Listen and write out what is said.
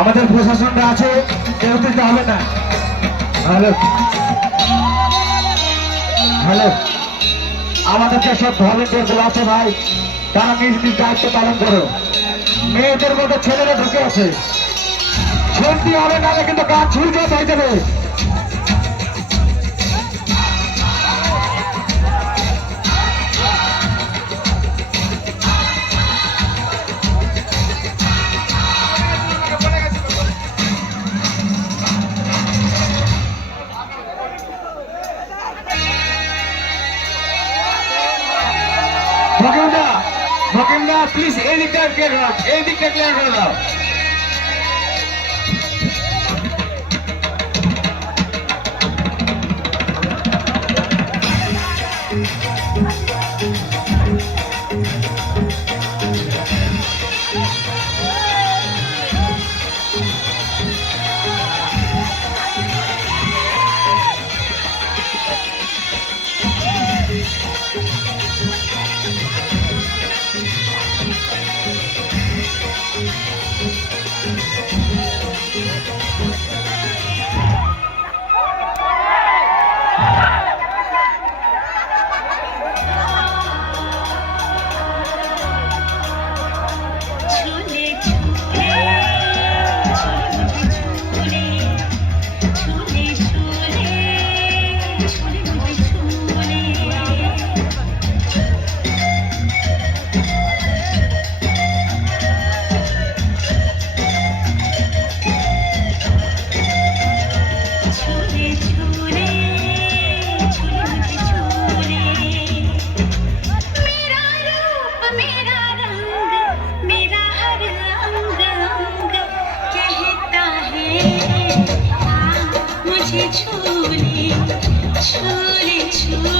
আমাদের প্রশাসনরা আছে, কেউ দিতে হবে না। হ্যালো হ্যালো, আমাদের যেসব ভলেন্টিয়ার গুলো আছে ভাই, তারা নিজ নিজ দায়িত্ব পালন করো। মেয়েদের মধ্যে ছেলেরা ঢুকে আছে, শুনতে হবে, নাহলে কিন্তু গাছ ঝুলকে হয়ে যাবে। ভকেমদা প্লিজ এই দিকটা ক্লিয়ার করে দাও। छूले छूले छूले